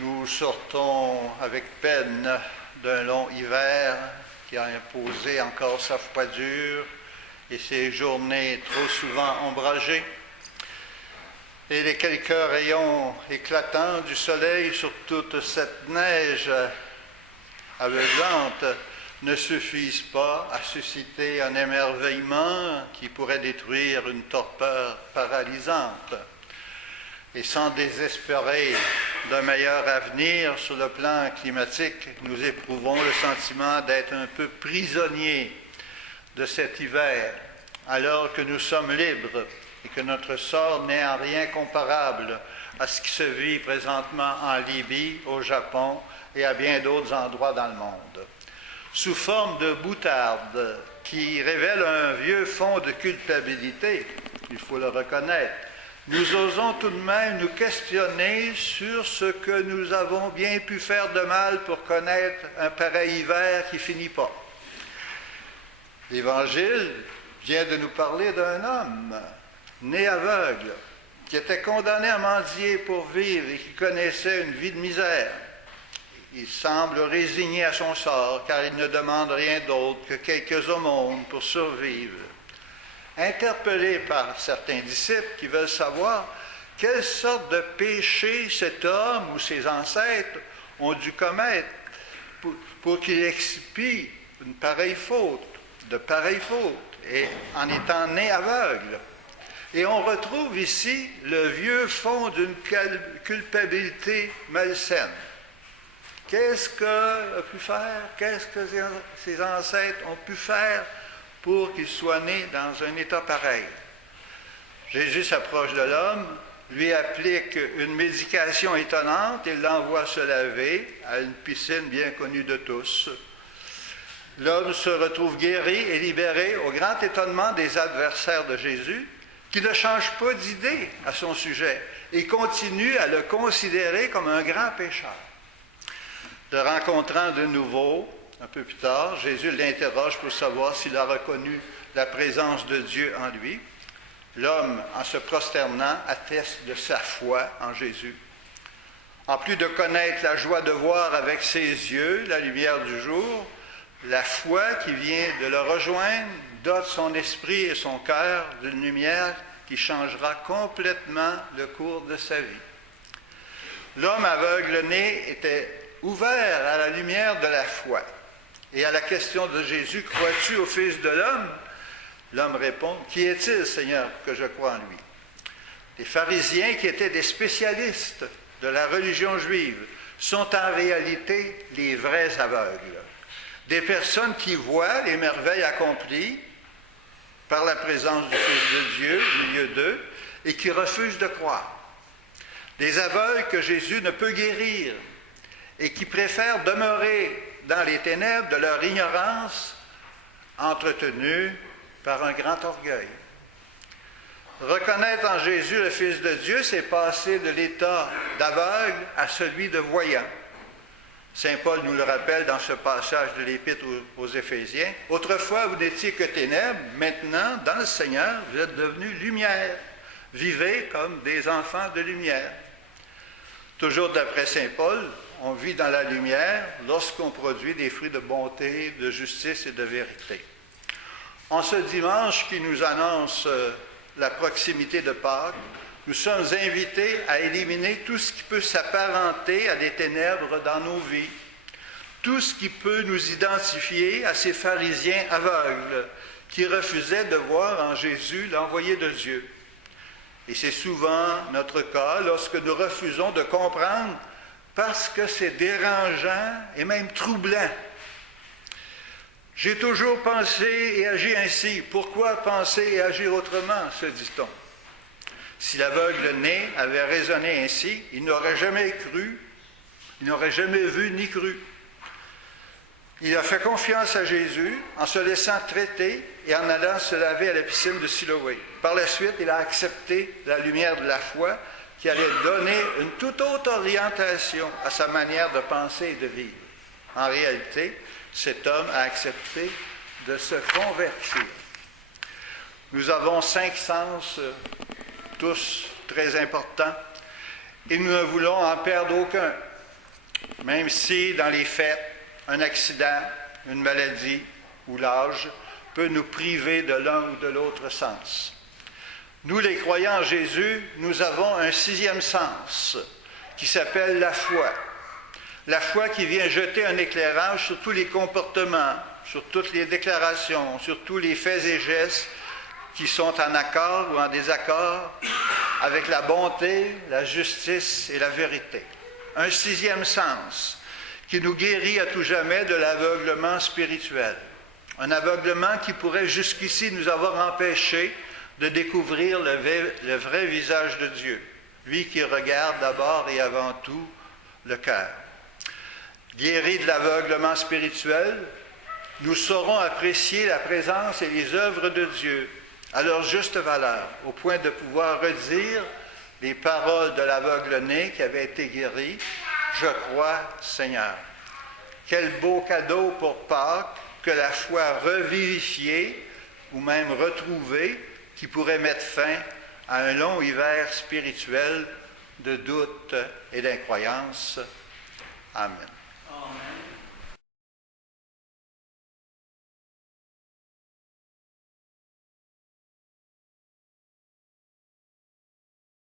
Nous sortons avec peine d'un long hiver qui a imposé encore sa froidure et ses journées trop souvent ombragées. Et les quelques rayons éclatants du soleil sur toute cette neige aveuglante ne suffisent pas à susciter un émerveillement qui pourrait détruire une torpeur paralysante. Et sans désespérer d'un meilleur avenir sur le plan climatique, nous éprouvons le sentiment d'être un peu prisonniers de cet hiver, alors que nous sommes libres et que notre sort n'est en rien comparable à ce qui se vit présentement en Libye, au Japon et à bien d'autres endroits dans le monde. Sous forme de boutade qui révèle un vieux fond de culpabilité, il faut le reconnaître, nous osons tout de même nous questionner sur ce que nous avons bien pu faire de mal pour connaître un pareil hiver qui finit pas. L'Évangile vient de nous parler d'un homme né aveugle, qui était condamné à mendier pour vivre et qui connaissait une vie de misère. Il semble résigné à son sort, car il ne demande rien d'autre que quelques aumônes pour survivre. Interpellé par certains disciples qui veulent savoir quelle sorte de péché cet homme ou ses ancêtres ont dû commettre pour qu'il expie une pareille faute, de pareilles fautes, et en étant né aveugle. Et on retrouve ici le vieux fond d'une culpabilité malsaine. Qu'est-ce qu'il a pu faire? Qu'est-ce que ses ancêtres ont pu faire pour qu'il soit né dans un état pareil? Jésus s'approche de l'homme, lui applique une médication étonnante et l'envoie se laver à une piscine bien connue de tous. L'homme se retrouve guéri et libéré au grand étonnement des adversaires de Jésus, qui ne changent pas d'idée à son sujet et continuent à le considérer comme un grand pécheur. Le rencontrant de nouveau, un peu plus tard, Jésus l'interroge pour savoir s'il a reconnu la présence de Dieu en lui. L'homme, en se prosternant, atteste de sa foi en Jésus. En plus de connaître la joie de voir avec ses yeux la lumière du jour, la foi qui vient de le rejoindre dote son esprit et son cœur d'une lumière qui changera complètement le cours de sa vie. L'homme aveugle-né était ouvert à la lumière de la foi. Et à la question de Jésus, « Crois-tu au Fils de l'homme ?» L'homme répond, « Qui est-il, Seigneur, que je crois en lui ?» Les pharisiens, qui étaient des spécialistes de la religion juive, sont en réalité les vrais aveugles. Des personnes qui voient les merveilles accomplies par la présence du Fils de Dieu au milieu d'eux et qui refusent de croire. Des aveugles que Jésus ne peut guérir et qui préfèrent demeurer dans les ténèbres de leur ignorance entretenue par un grand orgueil. Reconnaître en Jésus le Fils de Dieu, c'est passer de l'état d'aveugle à celui de voyant. Saint Paul nous le rappelle dans ce passage de l'Épître aux Éphésiens. « Autrefois, vous n'étiez que ténèbres, maintenant, dans le Seigneur, vous êtes devenus lumière. Vivez comme des enfants de lumière. » Toujours d'après Saint Paul, on vit dans la lumière lorsqu'on produit des fruits de bonté, de justice et de vérité. En ce dimanche qui nous annonce la proximité de Pâques, nous sommes invités à éliminer tout ce qui peut s'apparenter à des ténèbres dans nos vies, tout ce qui peut nous identifier à ces pharisiens aveugles qui refusaient de voir en Jésus l'envoyé de Dieu. Et c'est souvent notre cas lorsque nous refusons de comprendre parce que c'est dérangeant et même troublant. J'ai toujours pensé et agi ainsi. Pourquoi penser et agir autrement, se dit-on? Si l'aveugle-né avait raisonné ainsi, il n'aurait jamais cru, il n'aurait jamais vu ni cru. Il a fait confiance à Jésus en se laissant traiter et en allant se laver à la piscine de Siloé. Par la suite, il a accepté la lumière de la foi qui allait donner une toute autre orientation à sa manière de penser et de vivre. En réalité, cet homme a accepté de se convertir. Nous avons 5 sens, tous très importants, et nous ne voulons en perdre aucun. Même si, dans les faits, un accident, une maladie ou l'âge peut nous priver de l'un ou de l'autre sens. Nous, les croyants en Jésus, nous avons un sixième sens qui s'appelle la foi. La foi qui vient jeter un éclairage sur tous les comportements, sur toutes les déclarations, sur tous les faits et gestes qui sont en accord ou en désaccord avec la bonté, la justice et la vérité. Un sixième sens qui nous guérit à tout jamais de l'aveuglement spirituel. Un aveuglement qui pourrait jusqu'ici nous avoir empêchés de découvrir le vrai visage de Dieu, lui qui regarde d'abord et avant tout le cœur. Guéris de l'aveuglement spirituel, nous saurons apprécier la présence et les œuvres de Dieu à leur juste valeur, au point de pouvoir redire les paroles de l'aveugle-né qui avait été guéri. « Je crois, Seigneur ». Quel beau cadeau pour Pâques que la foi revivifiée ou même retrouvée qui pourrait mettre fin à un long hiver spirituel de doute et d'incroyance. Amen. Amen.